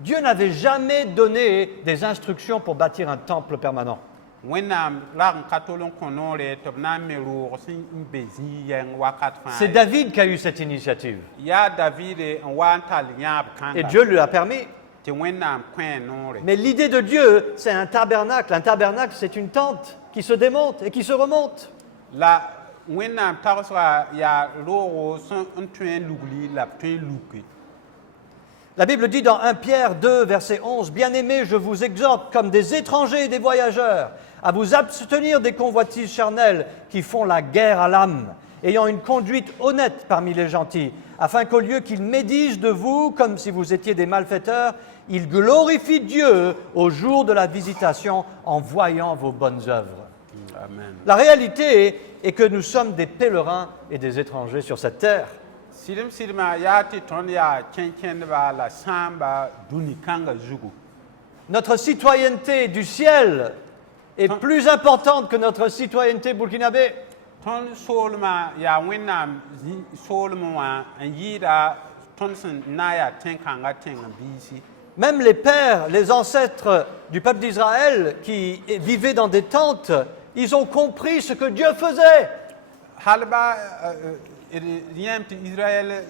Dieu n'avait jamais donné des instructions pour bâtir un temple permanent. wẽnnaam rag n ka tol n kõ noore tɩ b na n me roog sẽn n be zĩig yɛng wakat fãa. C'est David qui a eu cette initiative. yaa David n wa n tall yãab Et kãnga Dieu lui a permis. tɩ wẽnnaam kõe noore. Mais l'idée de Dieu, c'est un tabernacle. Un tabernacle, c'est une tente qui se démonte et qui se remonte. La wẽnnaam tagsga yaa roogo sẽn n tõe n lugli la b tõe n luke. La Bible dit dans 1 Pierre 2, verset 11, « Bien-aimés, je vous exhorte, comme des étrangers et des voyageurs, à vous abstenir des convoitises charnelles qui font la guerre à l'âme, ayant une conduite honnête parmi les gentils, afin qu'au lieu qu'ils médisent de vous comme si vous étiez des malfaiteurs, ils glorifient Dieu au jour de la visitation en voyant vos bonnes œuvres. » Amen. La réalité est que nous sommes des pèlerins et des étrangers sur cette terre. Sɩdem-sɩdmã yaa tɩ tõnd yaa kẽn-kẽndba la sãamba dũni kãnga zugu. Notre citoyenneté du ciel est plus importante que notre citoyenneté burkinabé. Tõnd soolmã yaa wẽnnaam soolmẽ wã n yɩɩda tõnd sẽn na n yaa tẽn-kãnga tẽng n biisi. Même les pères, les ancêtres du peuple d'Israël qui vivaient dans des tentes, ils ont compris ce que Dieu faisait. Halba d yãmb tɩ Israɛl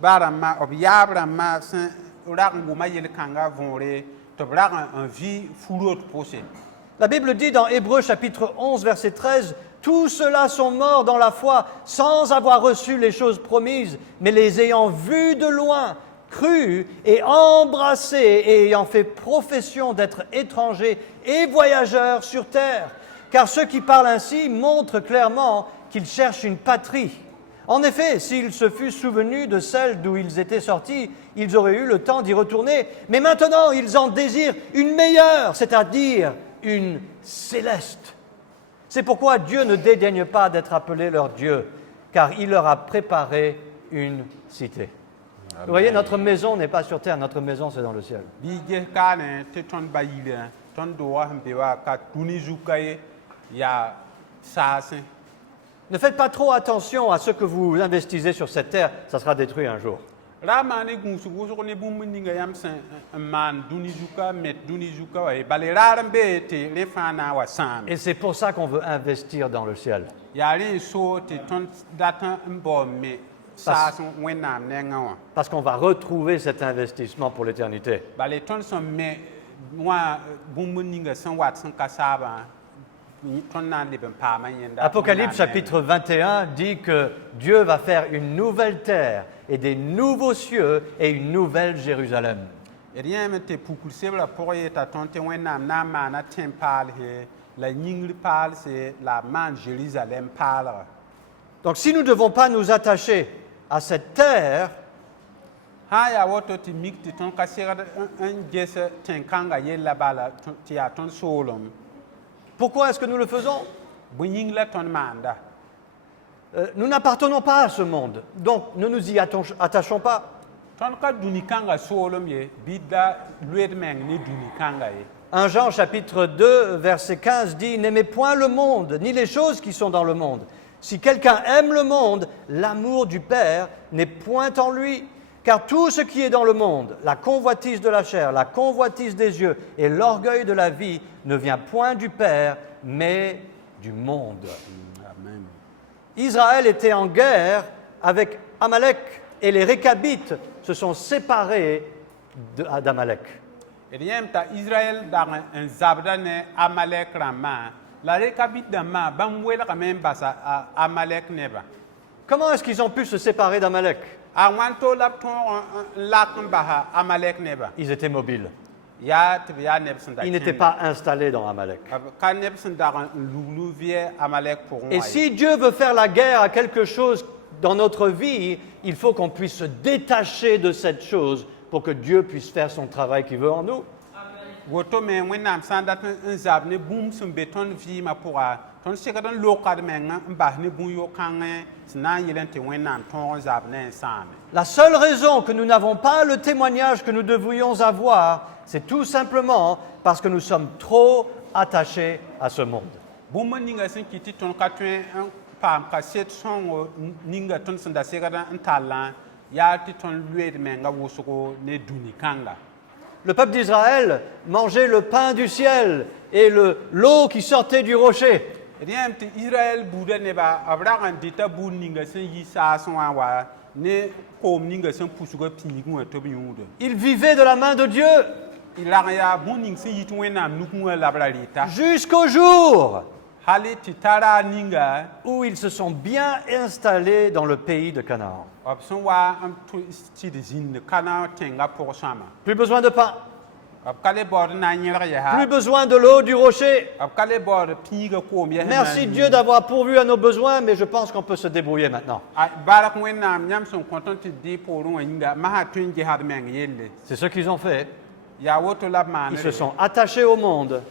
ba rãmbã b yaab rãmbã sẽn rag n wʋma yel-kãnga võore tɩ b rag n vɩ fu-root pʋse. La Bible dit dans Hébreux chapitre 11 verset 13, « Tous ceux-là sont morts dans la foi sans avoir reçu les choses promises, mais les ayant vues de loin, cru et embrassés et ayant fait profession d'être étrangers et voyageurs sur terre. Car ceux qui parlent ainsi montrent clairement qu'ils cherchent une patrie. En effet, s'ils se fussent souvenus de celle d'où ils étaient sortis, ils auraient eu le temps d'y retourner. Mais maintenant, ils en désirent une meilleure, c'est-à-dire une céleste. C'est pourquoi Dieu ne dédaigne pas d'être appelé leur Dieu, car il leur a préparé une cité. Vous voyez, notre maison n'est pas sur terre, notre maison c'est dans le ciel. Bɩ ges kaane tɩ tõnd ba yirã tõnd doogã sẽn be wa ka dũni zuka ye yaa saasẽ. Ne faites pas trop attention à ce que vous investissez sur cette terre, ça sera détruit un jour. Ra maane gũusg wʋsg ne bũmb ninga yãmb sẽn n maan dũni zuka met dũni zuka wa ye bale raar n be tɩ rẽ fãa na n wa sãame. Et c'est pour ça qu'on veut investir dans le ciel. yaa rẽ n so tɩ tõnd dat n baood me saas wẽnnaam nengã wã. Parce qu'on va retrouver cet investissement pour l'éternité. Bale tõnd sẽn me wã bũmb ninga sẽn wat sẽn ka saabã tõnd na n leb n paamã yẽnda. Apocalypse chapitre 21 dit que Dieu va faire une nouvelle terre et des nouveaux cieux et une nouvelle Jérusalem. D yãmb tɩ pukr sebrã pʋgẽ yeta tõnd tɩ wẽnnaam na n maana tẽn paalse la yĩngr paalse la b maan Jérusalem paalga. Donc si nous ne devons pas nous attacher à cette terre, sã n yaa woto tɩ mik tɩ tõnd ka segd n ges tẽn-kãnga yella bala tɩ yaa tõnd soolem pourquoi est-ce que nous le faisons? bõe yĩng la tõnd maanda. Nous n'appartenons pas à ce monde, donc ne nous y attachons pas. Tõnd ka dũni kãnga soolem ye bɩ da loed meng ne dũni kãnga ye. 1 Jean chapitre 2 verset 15 dit « N'aimez point le monde, ni les choses qui sont dans le monde. Si quelqu'un aime le monde, l'amour du Père n'est point en lui. Car tout ce qui est dans le monde, la convoitise de la chair, la convoitise des yeux et l'orgueil de la vie, ne vient point du Père, mais du monde. » Amen. Israël était en guerre avec Amalek et les Récabites se sont séparés d'Amalek. D yãmb t'a Israël dag n zabda ne Amalek rãmbã la Rékabit dãmbã bãmb welgame n basa Amalek nebã. Comment est-ce qu'ils ont pu se séparer d'Amalek? A wãn to la b tõog n lak n basa Amalek nebã. Ils étaient mobiles. Yaa tɩ b yaa neb sẽn da Ils n'étaient pas installés dans Amalek. ka neb sẽn dag n luglu vɩɛ Amalek pʋgẽ Et wã ye. si Dieu veut faire la guerre à quelque chose dans notre vie, il faut qu'on puisse se détacher de cette chose pour que Dieu puisse faire son travail qu'il veut en nous. Woto me wẽnnaam sã n dat n zab ne bũmb sẽn be tõnd vɩɩmã pʋga tõnd segd n lokad mengã n bas ne bũn-yo-kãngẽ sẽn na n yɩl n tɩ wẽnnaam tõog n zab ne n sãame. La seule raison que nous n'avons pas le témoignage que nous devrions avoir, c'est tout simplement parce que nous sommes trop attachés à ce monde. Bũmb ninga sẽn kɩt tɩ tõnd ka tõe n paam kaset sõngo ninga tõnd sẽn da segd n tallã yaa tɩ tõnd loeed menga wʋsgo ne dũni kãnga. Le peuple d'Israël mangeait le pain du ciel et l'eau qui sortait du rocher. d yãmb tɩ israɛl buudã nebã b rag n dɩta buud ninga sẽn yi saasẽ wã wa ne koom ninga sẽn pusga piigẽ wã tɩ b yũuda. Ils vivaient de la main de Dieu Y rag n yaa bũmb ning sẽn yit wẽnnaam nukẽ wã la b ra reta jusqu'au jour hal tɩ ta raar ninga où ils se sont bien installés dans le pays de Canaan. b sẽn wa n tɩd zĩnd kana tẽnga pʋg sõama. Plus besoin de pain, B ka le baood n na n yẽrg plus yaa besoin de l'eau du rocher. b ka le baood piigã koom yɛs Merci Dieu d'avoir pourvu à nos besoins, mais je pense qu'on peut se débrouiller maintenant. bark wẽnnaam yãmb sẽn kõ tõnd tɩ dɩ poorẽ wã yĩnga masã tõe n gesd meng yelle. C'est ce qu'ils ont fait. yaa woto la b maan Ils se sont attachés au monde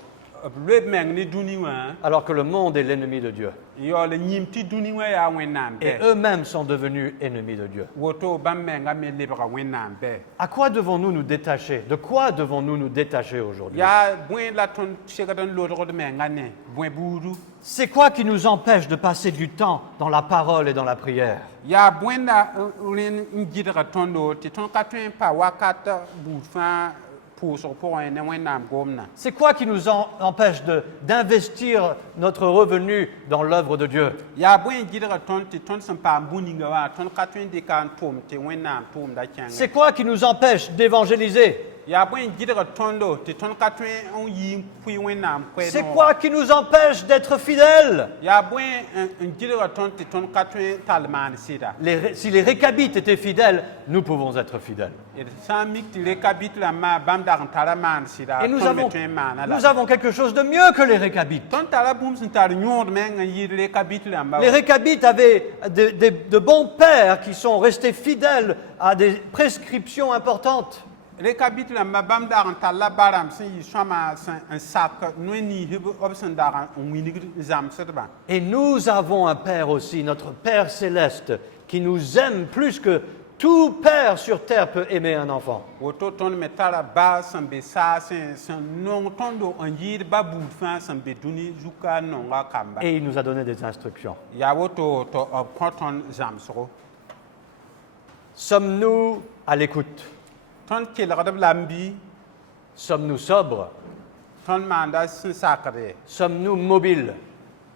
b loed meng ne dũni wã alors que le monde est l'ennemi de Dieu. n yaool n yĩm tɩ dũni wã yaa wẽnnaam Et bɛ eux-mêmes sont devenus ennemis de Dieu. woto bãmb menga me lebga wẽnnaam bɛ. À quoi devons-nous nous détacher? De quoi devons-nous nous détacher aujourd'hui? yaa bõe la tõnd segd n lodgd menga ne bõe buudu. C'est quoi qui nous empêche de passer du temps dans la parole et dans la prière? yaa bõenda rẽn n gɩdga tõndo tɩ tõnd ka tõe n pa wakat buud fãa pʋʋsg pʋgẽ ne wẽnnaam gomdã. C'est quoi qui nous empêche d'investir notre revenu dans l'œuvre de Dieu? yaa bõe n gɩdga tõnd tɩ tõnd sẽn paam bũ ninga wã tõnd ka tõe n dɩka n tʋʋm tɩ wẽnnaam tʋʋmda kẽngẽ. C'est quoi qui nous empêche d'évangéliser? yaa bõe n gɩdga tõndo tɩ tõnd ka tõe n yi n pʋɩ wẽnnaam C'est quoi qui nous empêche d'être fidèles? yaa bõe n gɩdga tõnd tɩ tõnd ka tõe n tall maan sɩda. Si les Récabites étaient fidèles, nous pouvons être fidèles. d sã n mik tɩ rekabit rãmbã bãmb dag n tara maan sɩda Et tõnd me tõe n maana la. nous avons quelque chose de mieux que les Récabites. tõnd tara bũmb sẽn tar yõod meng n yɩɩd rekabit rãmba Les Récabites avaient de bons pères qui sont restés fidèles à des prescriptions importantes. rekabit rãmba bãmb dag n tall la ba rãmb sẽn yɩ sõama n sak noe niisb b sẽn dag n wingd n zãmsdbã. Et nous avons un Père aussi, notre Père céleste, qui nous aime plus que tout père sur terre peut aimer un enfant. woto tõnd me tara ba sẽn be saasẽ sẽn nong tõndo n yɩɩd ba buud fãa sẽn be dũni zuka n nonga kamba. Et il nous a donné des instructions. yaa woto tɩ b kõ tõnd zãmsgo. Sommes-nous à l'écoute? tõnd kelgd b la n bɩ Sommes-nous sobres? tõnd maanda sẽn sakde. Sommes-nous mobiles?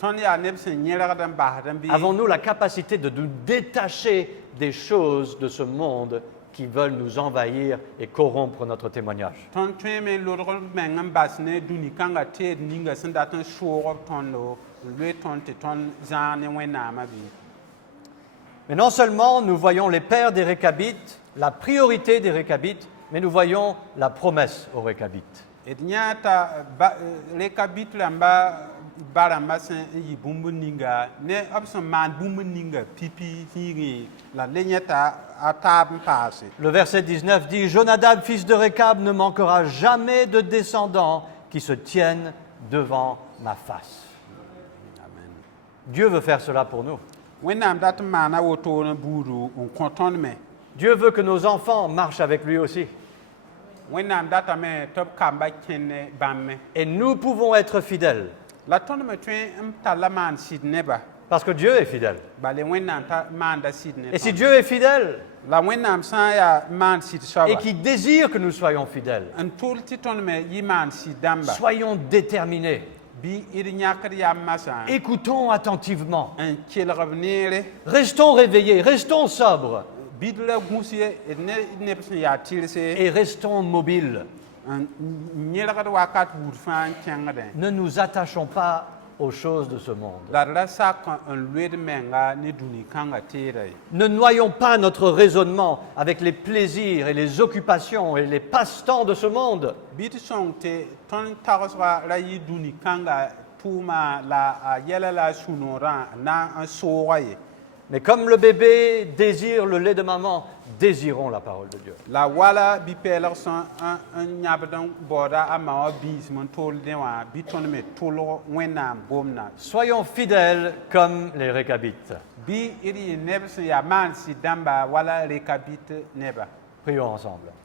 tõnd yaa neb sẽn yẽrgd n basd n bɩ Avons-nous la capacité de nous détacher des choses de ce monde qui veulent nous envahir et corrompre notre témoignage? tõnd tõeme n lodg meng n bas ne dũni kãnga teed ninga sẽn dat n soog b tõndo n loe tõnd tɩ tõnd zãag ne wẽnnaamã bɩ. Mais non seulement nous voyons les pères des Récabites, la priorité des Récabites, mais nous voyons la promesse aux Récabites. d yã t'a rekabit rãmba ba rãmba sẽn yɩ bũmb ninga ne b sẽn maan bũmb ninga pipi fĩigẽ la le yẽta a taab n paase. Le verset 19 dit, Jonadab, fils de Récab, ne manquera jamais de descendants qui se tiennent devant ma face. Amen. Dieu veut faire cela pour nous. wẽnnaam dat n maana woto n buudu n kõ tõnd me. Dieu veut que nos enfants marchent avec lui aussi. wẽnnaam datame tɩ b kamba kẽnne bãmb me. Et nous pouvons être fidèles, la tõnd me tõe n talla maan sɩd neba parce que Dieu est fidèle. bale wẽnnaam maanda sɩd ne Et si tõnd. Dieu est fidèle la wẽnnaam sã n yaa maan sɩd soaba et qu'il désire que nous soyons fidèles, n tʋl tɩ tõnd me yɩ maan sɩd dãmba soyons déterminés. bɩ d yãkd yam masã Écoutons attentivement. n kelg b neere Restons réveillés, restons sobres bɩd la gũs ye d ne neb sẽn yaa tɩrse et restons mobiles. n yẽrgd wakat buud fãa n kẽngdẽ Ne nous attachons pas aux choses de ce monde. la d ra sak n loed menga ne dũni kãnga teeda ye. Ne noyons pas notre raisonnement avec les plaisirs et les occupations et les passe-temps de ce monde. bɩ tɩ sõng tɩ tõnd tagsga ra yɩ dũni kãnga tʋʋma la a yɛla la a sũ-noorã na n sooga ye. Mais comme le bébé désire le lait de maman, désirons la parole de Dieu. la wala bi-pɛɛlg sẽn n yãbd n baooda a ma wã biism n tʋʋl dẽ wã bɩ tõnd me tʋlg wẽnnaam gomdã. Soyons fidèles comme les Récabites. bɩ d yɩ neb sẽn yaa maan sɩd dãmba wala rekabit neba. Prions ensemble.